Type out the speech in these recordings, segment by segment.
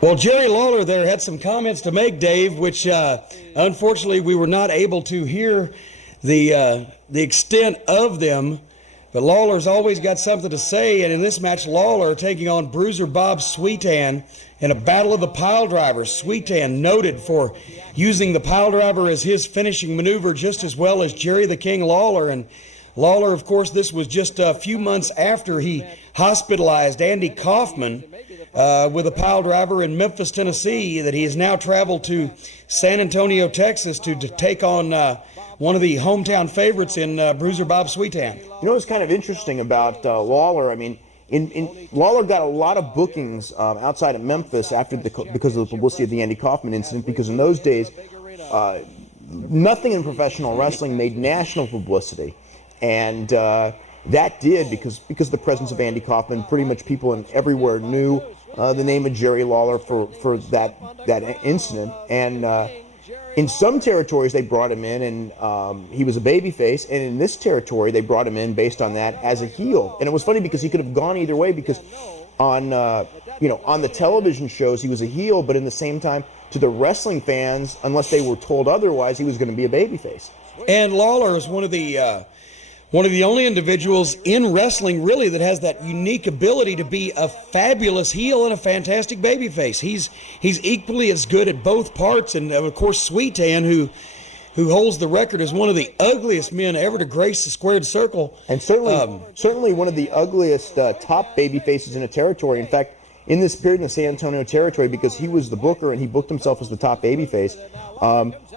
Well, Jerry Lawler there had some comments to make, Dave, which unfortunately we were not able to hear the extent of them. But Lawler's always got something to say, and in this match, Lawler taking on bruiser Bob Sweetan in a battle of the pile drivers. Sweetan noted for using the pile driver as his finishing maneuver just as well as Jerry the King Lawler. And Lawler, of course, this was just a few months after he hospitalized Andy Kaufman with a pile driver in Memphis, Tennessee, that he has now traveled to San Antonio, Texas to take on one of the hometown favorites in bruiser Bob Sweetan. You know what's kind of interesting about Lawler? I mean, Lawler got a lot of bookings outside of Memphis because of the publicity of the Andy Kaufman incident, because in those days, nothing in professional wrestling made national publicity. And that did because of the presence of Andy Kaufman. Pretty much people everywhere knew the name of Jerry Lawler for that incident. And in some territories, they brought him in, and he was a babyface. And in this territory, they brought him in based on that as a heel. And it was funny because he could have gone either way, because on the television shows, he was a heel, but in the same time, to the wrestling fans, unless they were told otherwise, he was going to be a babyface. And Lawler is one of the only individuals in wrestling, really, that has that unique ability to be a fabulous heel and a fantastic babyface. He's equally as good at both parts. And of course, Sweetan, who holds the record as one of the ugliest men ever to grace the squared circle, and certainly one of the ugliest top babyfaces in a territory. In fact, in this period in the San Antonio territory, because he was the booker and he booked himself as the top babyface,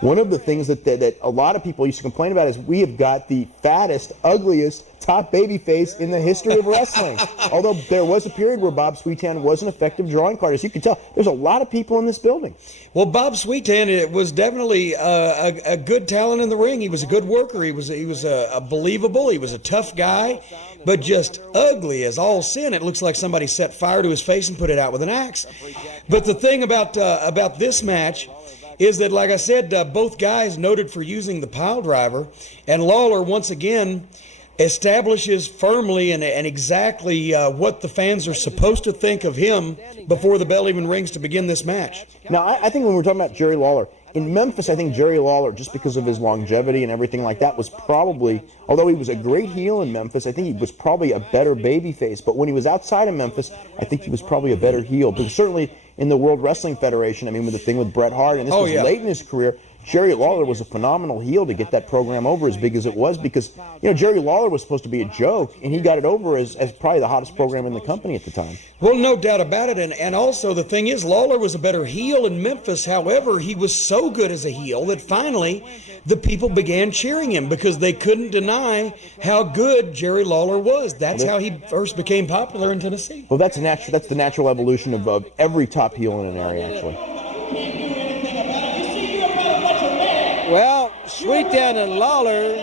one of the things that a lot of people used to complain about is we have got the fattest, ugliest top babyface in the history of wrestling. Although there was a period where Bob Sweetan was an effective drawing card. As you can tell, there's a lot of people in this building. Well, Bob Sweetan was definitely a good talent in the ring. He was a good worker. He was a believable. He was a tough guy, but just ugly as all sin. It looks like somebody set fire to his face and put it out with an axe. But the thing about this match is that, like I said, both guys noted for using the pile driver, and Lawler once again establishes firmly and exactly what the fans are supposed to think of him before the bell even rings to begin this match. Now, I think when we're talking about Jerry Lawler, in Memphis, I think Jerry Lawler, just because of his longevity and everything like that, was probably, although he was a great heel in Memphis, I think he was probably a better babyface. But when he was outside of Memphis, I think he was probably a better heel. Because certainly in the World Wrestling Federation, I mean, with the thing with Bret Hart, and this was late in his career, Jerry Lawler was a phenomenal heel to get that program over as big as it was, because, Jerry Lawler was supposed to be a joke, and he got it over as probably the hottest program in the company at the time. Well, no doubt about it, and also the thing is, Lawler was a better heel in Memphis. However, he was so good as a heel that finally the people began cheering him because they couldn't deny how good Jerry Lawler was. That's how he first became popular in Tennessee. Well, that's the natural evolution of every top heel in an area, actually. Well, Sweetan and Lawler.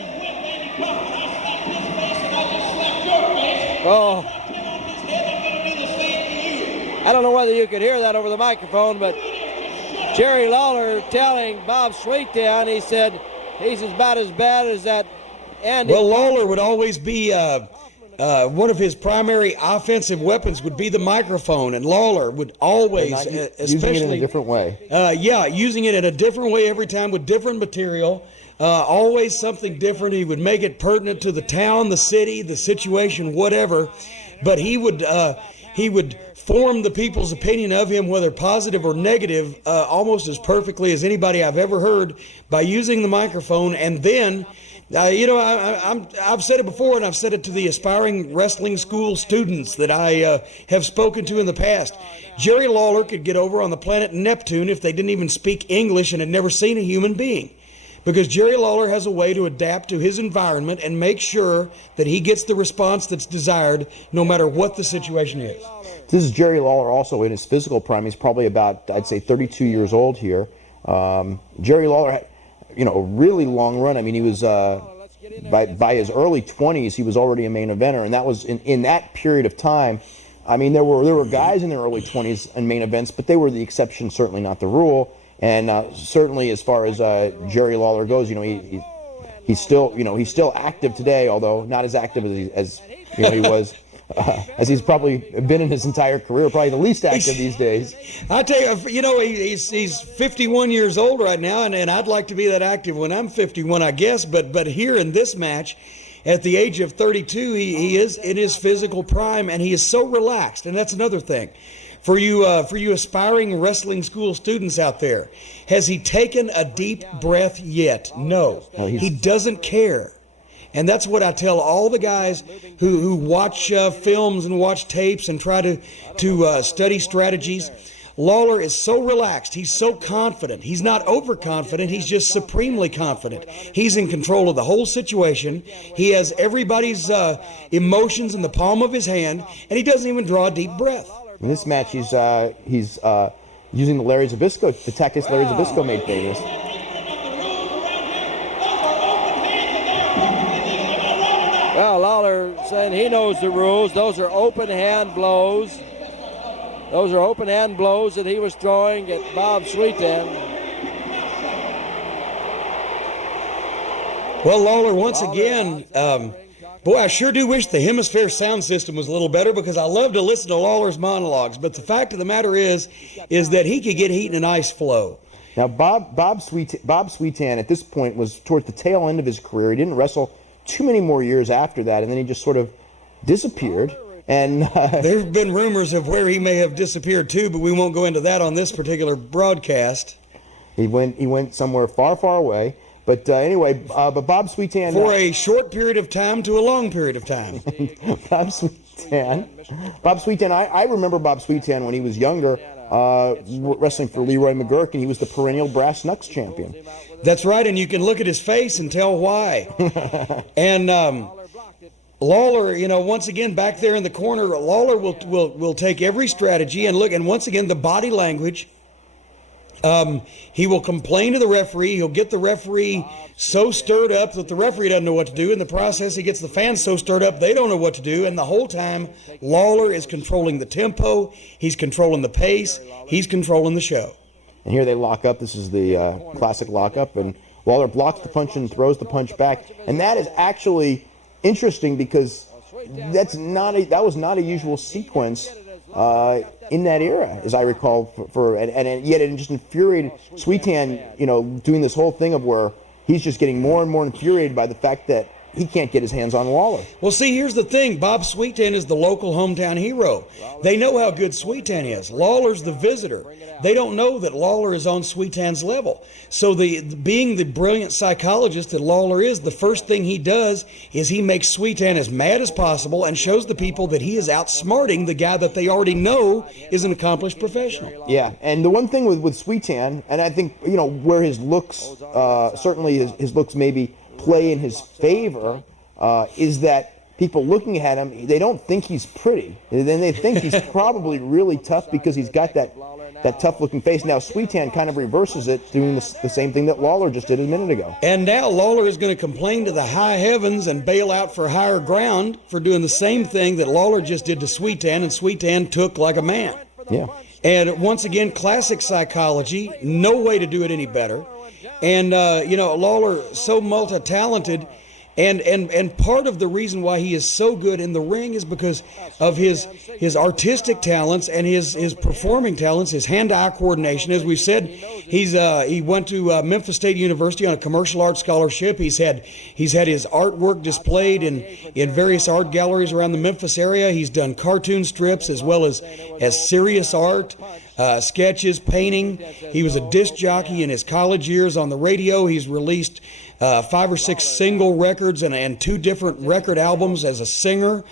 Oh. I don't know whether you could hear that over the microphone, but Jerry Lawler telling Bob Sweetan, he said he's about as bad as that Andy. Well, Lawler would always be one of his primary offensive weapons would be the microphone, and Lawler would always, using it in a different way. Using it in a different way every time with different material, always something different. He would make it pertinent to the town, the city, the situation, whatever. But he would form the people's opinion of him, whether positive or negative, almost as perfectly as anybody I've ever heard, by using the microphone. And then I've said it before, and I've said it to the aspiring wrestling school students that I have spoken to in the past. Jerry Lawler could get over on the planet Neptune if they didn't even speak English and had never seen a human being. Because Jerry Lawler has a way to adapt to his environment and make sure that he gets the response that's desired no matter what the situation is. This is Jerry Lawler also in his physical prime. He's probably about, I'd say, 32 years old here. Jerry Lawler had, a really long run. I mean, he was, by his early 20s, he was already a main eventer, and that was in that period of time. I mean, there were guys in their early 20s in main events, but they were the exception, certainly not the rule. And certainly, as far as Jerry Lawler goes, he's still active today, although not as active as he was as he's probably been in his entire career, probably the least active these days. I tell you, he's 51 years old right now, and I'd like to be that active when I'm 51, I guess. But here in this match, at the age of 32, he is in his physical prime, and he is so relaxed. And that's another thing. For you aspiring wrestling school students out there, has he taken a deep breath yet? No. He doesn't care. And that's what I tell all the guys who watch films and watch tapes and try to study strategies. Lawler is so relaxed. He's so confident. He's not overconfident. He's just supremely confident. He's in control of the whole situation. He has everybody's emotions in the palm of his hand, and he doesn't even draw a deep breath. In this match, he's using the Larry Zbyszko, the tactics Larry Zbyszko made famous. Well, Lawler saying he knows the rules. Those are open hand blows. Those are open hand blows that he was throwing at Bob Sweetan. Well, Lawler, once again, boy, I sure do wish the Hemisphere sound system was a little better, because I love to listen to Lawler's monologues. But the fact of the matter is that he could get heat in an ice flow. Now, Bob Sweetan at this point was towards the tail end of his career. He didn't wrestle too many more years after that, and then he just sort of disappeared. And there have been rumors of where he may have disappeared too, but we won't go into that on this particular broadcast. He went somewhere far, far away. But anyway, but Bob Sweetan... For a short period of time to a long period of time. Bob Sweetan, I remember Bob Sweetan when he was younger, wrestling for Leroy McGurk, and he was the perennial Brass Knucks champion. That's right, and you can look at his face and tell why. And Lawler, once again, back there in the corner, Lawler will take every strategy and look, and once again, the body language. He will complain to the referee. He'll get the referee so stirred up that the referee doesn't know what to do. In the process, he gets the fans so stirred up they don't know what to do. And the whole time, Lawler is controlling the tempo. He's controlling the pace. He's controlling the show. And here they lock up. This is the classic lockup. And Lawler blocks the punch and throws the punch back. And that is actually interesting, because that was not a usual sequence in that era, as I recall, and yet it just infuriated Sweetan, doing this whole thing of where he's just getting more and more infuriated by the fact that he can't get his hands on Lawler. Well, see, here's the thing. Bob Sweetan is the local hometown hero. They know how good Sweetan is. Lawler's the visitor. They don't know that Lawler is on Sweetan's level. So being the brilliant psychologist that Lawler is, the first thing he does is he makes Sweetan as mad as possible and shows the people that he is outsmarting the guy that they already know is an accomplished professional. Yeah, and the one thing with Sweetan, and I think, where his looks, certainly his looks maybe play in his favor, is that people looking at him, they don't think he's pretty. And then they think he's probably really tough because he's got that tough-looking face. Now, Sweetan kind of reverses it, doing the same thing that Lawler just did a minute ago. And now Lawler is going to complain to the high heavens and bail out for higher ground for doing the same thing that Lawler just did to Sweetan, and Sweetan took like a man. Yeah. And once again, classic psychology, no way to do it any better. And, Lawler, so multi-talented, and part of the reason why he is so good in the ring is because of his artistic talents and his performing talents, his hand-eye coordination. As we've said, he went to Memphis State University on a commercial arts scholarship. He's had his artwork displayed in various art galleries around the Memphis area. He's done cartoon strips as well as serious art. Sketches, painting. He was a disc jockey in his college years on the radio. He's released 5 or 6 single records and 2 different record albums as a singer.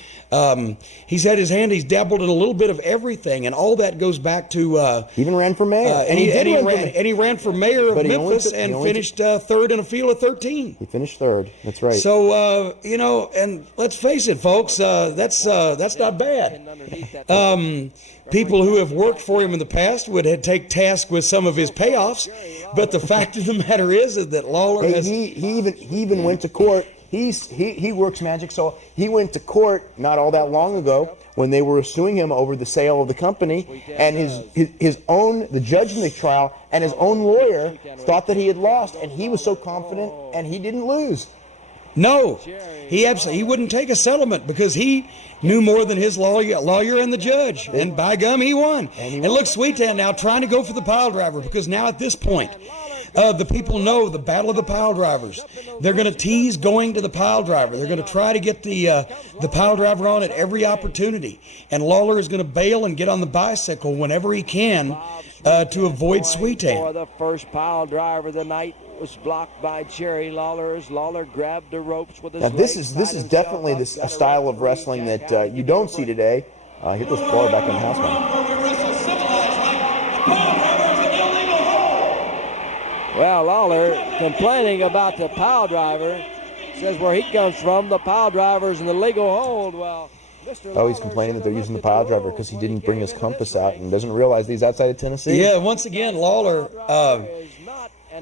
He's had his hand. He's dabbled in a little bit of everything, and all that goes back to. He even ran for mayor. And he ran for mayor of Memphis and finished third in a field of 13. He finished third. That's right. So and let's face it, folks, that's not bad. People who have worked for him in the past would take task with some of his payoffs, but the fact of the matter is that Lawler has. He even went to court. He works magic, so he went to court not all that long ago when they were suing him over the sale of the company, and the judge in the trial and his own lawyer thought that he had lost, and he was so confident, and he didn't lose. No, he wouldn't take a settlement because he knew more than his lawyer and the judge. And by gum, he won. And look, Sweetan now trying to go for the pile driver because now at this point, the people know the battle of the pile drivers. They're going to tease going to the pile driver. They're going to try to get the pile driver on at every opportunity. And Lawler is going to bail and get on the bicycle whenever he can to avoid Sweetan. For the first pile driver of the night was blocked by Jerry Lawler as Lawler grabbed the ropes with his Now this is definitely a style of wrestling that you don't see today. Hit those floor back in the house, man. Well, Lawler complaining about the pile driver. Says where he comes from, the pile driver's in the legal hold. Well, Oh, he's complaining that they're using the pile driver because he didn't bring his compass out and doesn't realize he's outside of Tennessee. Yeah, once again, Lawler,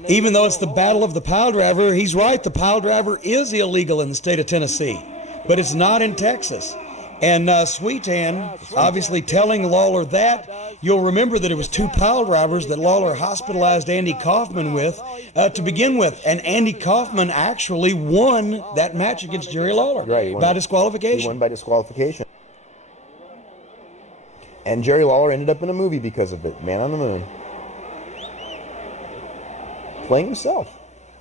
even though it's the battle of the pile driver, he's right. The pile driver is illegal in the state of Tennessee, but it's not in Texas. And Sweetan obviously telling Lawler that. You'll remember that it was two pile drivers that Lawler hospitalized Andy Kaufman with to begin with. And Andy Kaufman actually won that match against Jerry Lawler by disqualification. He won by disqualification. And Jerry Lawler ended up in a movie because of it, Man on the Moon. Playing himself.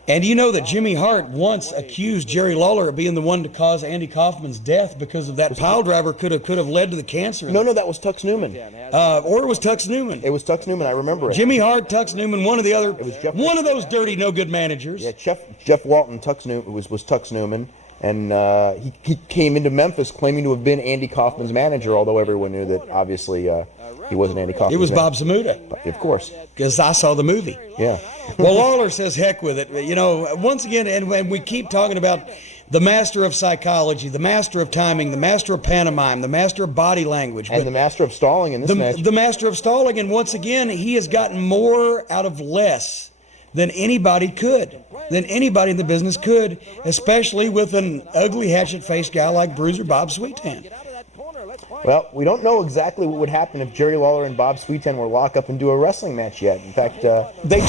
And you know that Jimmy Hart once accused Jerry Lawler of being the one to cause Andy Kaufman's death because of that pile driver could have led to the cancer. No, that was Tux Newman. Or it was Tux Newman. It was Tux Newman. I remember it. Jimmy Hart, Tux Newman, one of the other. It was Jeff, one of those dirty, no good managers. Yeah, Jeff Walton. Tux Newman was Tux Newman, and he came into Memphis claiming to have been Andy Kaufman's manager, although everyone knew that obviously he wasn't Andy Kaufman. It was Bob Zamuda. Of course. Because I saw the movie. Yeah. Well, Lawler says heck with it. You know, once again, and we keep talking about the master of psychology, the master of timing, the master of pantomime, the master of body language. And the master of stalling in this match. The master of stalling, and once again, he has gotten more out of less than anybody in the business could, especially with an ugly hatchet-faced guy like Bruiser Bob Sweetan. Well, we don't know exactly what would happen if Jerry Lawler and Bob Sweetan were locked up and do a wrestling match yet. In fact, they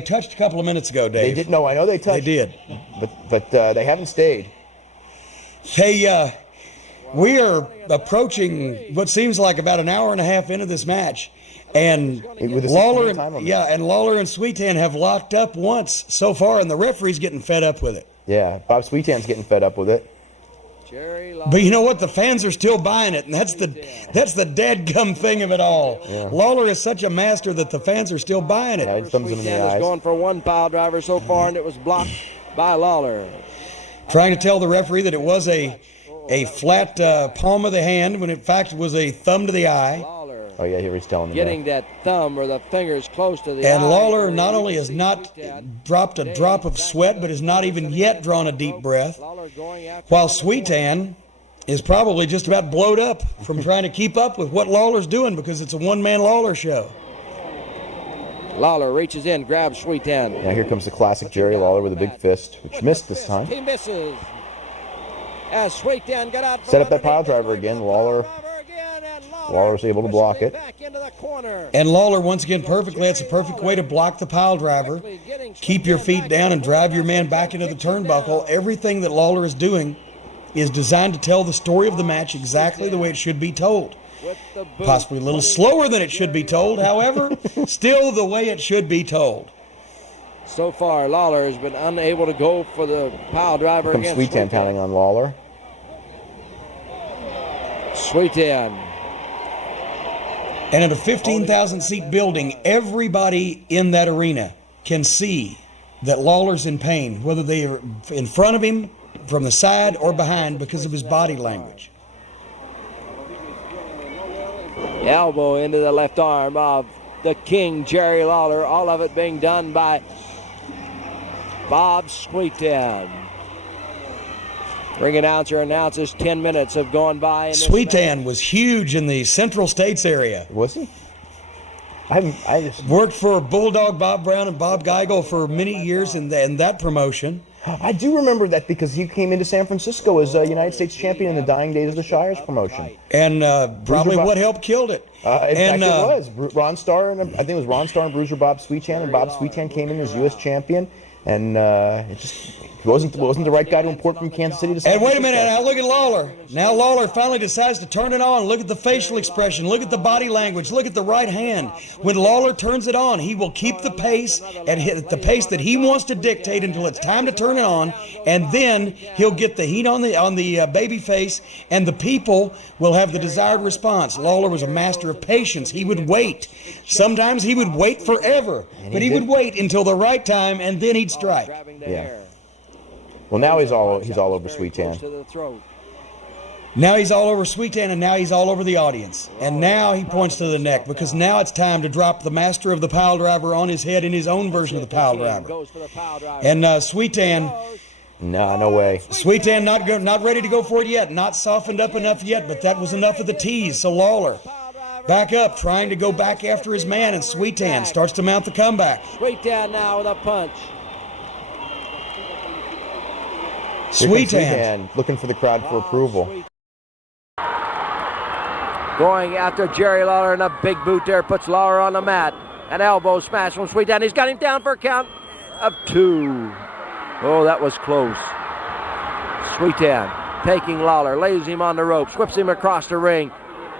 touched a couple of minutes ago, Dave. They did. No, I know they touched. They did, but they haven't stayed. We are approaching what seems like about an hour and a half into this match, and Lawler and Sweetan have locked up once so far, and the referee's getting fed up with it. Yeah, Bob Sweetan's getting fed up with it. But you know what? The fans are still buying it, and that's the dadgum thing of it all. Yeah. Lawler is such a master that the fans are still buying it. Yeah, it thumbs him in the Sweetan eyes. is going for one pile driver so far, and it was blocked by Lawler. Trying to tell the referee that it was a flat palm of the hand when in fact it was a thumb to the eye. Oh yeah, here he's telling him. Getting that thumb or the fingers close to the eye. And Lawler not only has not dropped a drop of sweat, but has not even yet drawn a deep breath, while Sweetan is probably just about blowed up from trying to keep up with what Lawler's doing because it's a one-man Lawler show. Lawler reaches in, grabs Sweetan. Now here comes the classic Jerry Lawler with a big fist, which missed this time. He misses. As Sweetan got out. Set up that pile driver again. Lawler's able to block it. And Lawler, once again, perfectly. That's a perfect way to block the pile driver. Keep your feet down and drive your man back into the turnbuckle. Everything that Lawler is doing is designed to tell the story of the match exactly the way it should be told. Possibly a little slower than it should be told, however, still the way it should be told. So far, Lawler has been unable to go for the pile driver against Sweetan pounding on Lawler. Sweetan. And at a 15,000-seat building, everybody in that arena can see that Lawler's in pain, whether they are in front of him, from the side, or behind because of his body language. Elbow into the left arm of the King, Jerry Lawler. All of it being done by Bob Sweetan. Ring announcer announces 10 minutes have gone by. Sweetan was huge in the Central States area. Was he? I just worked for Bulldog Bob Brown and Bob Geigel for many years in that promotion. I do remember that because he came into San Francisco as a United States champion in the dying days of the Shires promotion. And probably what helped killed it. In fact, it was Ron Starr, and I think it was Ron Starr and Bruiser Bob Sweetan, and Bob Sweetan came in as U.S. champion, and it just wasn't the right guy to import from Kansas City to And wait a minute, now look at Lawler. Now Lawler finally decides to turn it on. Look at the facial expression. Look at the body language. Look at the right hand. When Lawler turns it on, he will keep the pace and hit the pace that he wants to dictate until it's time to turn it on, and then he'll get the heat on the baby face, and the people will have the desired response. Lawler was a master of patience. He would wait. Sometimes he would wait forever, but he would wait until the right time, and then he'd strike. Yeah. Well, now he's all over Sweetan. Now he's all over Sweetan, and now he's all over the audience. And now he points to the neck, because now it's time to drop the master of the pile driver on his head in his own version of the pile driver. And Sweetan, No way. Sweetan not ready to go for it yet, not softened up enough yet, but that was enough of the tease. So Lawler back up, trying to go back after his man, and Sweetan starts to mount the comeback. Sweetan now with a punch. Sweetan looking for the crowd for approval. Going after Jerry Lawler, and a big boot there puts Lawler on the mat. An elbow smash from Sweetan. He's got him down for a count of 2. Oh, that was close. Sweetan taking Lawler, lays him on the ropes, whips him across the ring,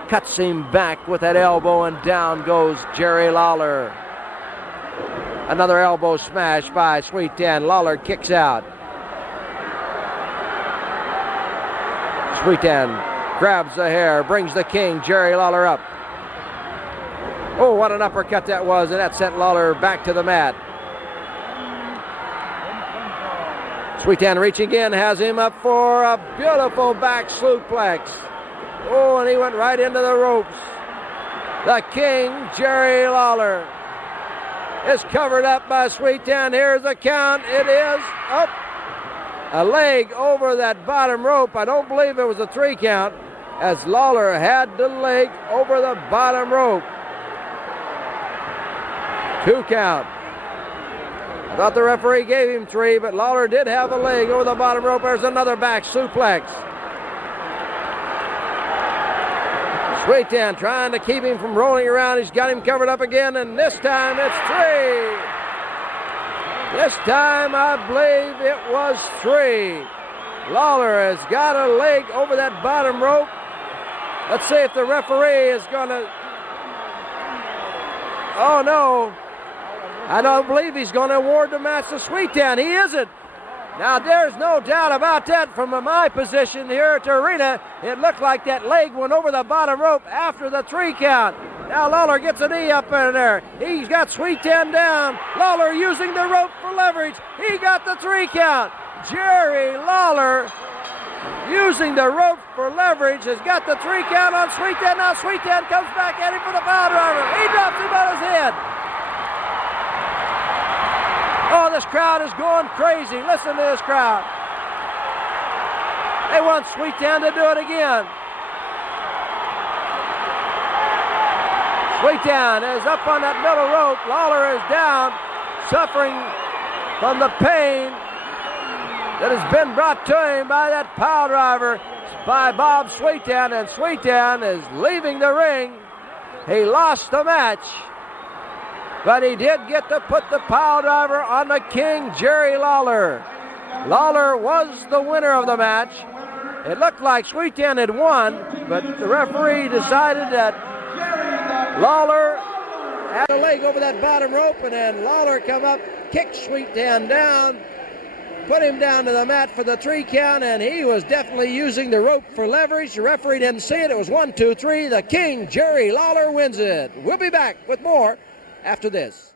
cuts him back with that elbow, and down goes Jerry Lawler. Another elbow smash by Sweetan. Lawler kicks out. Sweetan grabs the hair, brings the king, Jerry Lawler, up. Oh, what an uppercut that was, and that sent Lawler back to the mat. Sweetan reaching in, has him up for a beautiful back suplex. Oh, and he went right into the ropes. The king, Jerry Lawler, is covered up by Sweetan. Here's the count. It is up. A leg over that bottom rope. I don't believe it was a 3 count, as Lawler had the leg over the bottom rope. 2 count. I thought the referee gave him 3, but Lawler did have a leg over the bottom rope. There's another back suplex. Sweetan trying to keep him from rolling around. He's got him covered up again, and this time it's 3. This time, I believe it was 3. Lawler has got a leg over that bottom rope. Let's see if the referee is going to... Oh, no. I don't believe he's going to award the match to Sweetan. He isn't. Now, there's no doubt about that. From my position here at the arena, it looked like that leg went over the bottom rope after the 3 count. Now Lawler gets a knee up in there. He's got Sweetan down. Lawler using the rope for leverage. He got the 3 count. Jerry Lawler using the rope for leverage has got the 3 count on Sweetan. Now Sweetan comes back at him for the pile driver. He drops him on his head. Oh, this crowd is going crazy. Listen to this crowd. They want Sweetan to do it again. Sweetan is up on that middle rope. Lawler is down, suffering from the pain that has been brought to him by that pile driver by Bob Sweetan, and Sweetan is leaving the ring. He lost the match, but he did get to put the pile driver on the king, Jerry Lawler. Lawler was the winner of the match. It looked like Sweetan had won, but the referee decided that Lawler had a leg over that bottom rope, and then Lawler come up, kicked Sweetan down, put him down to the mat for the 3 count, and he was definitely using the rope for leverage. The referee didn't see it. It was 1, 2, 3. The king, Jerry Lawler, wins it. We'll be back with more after this.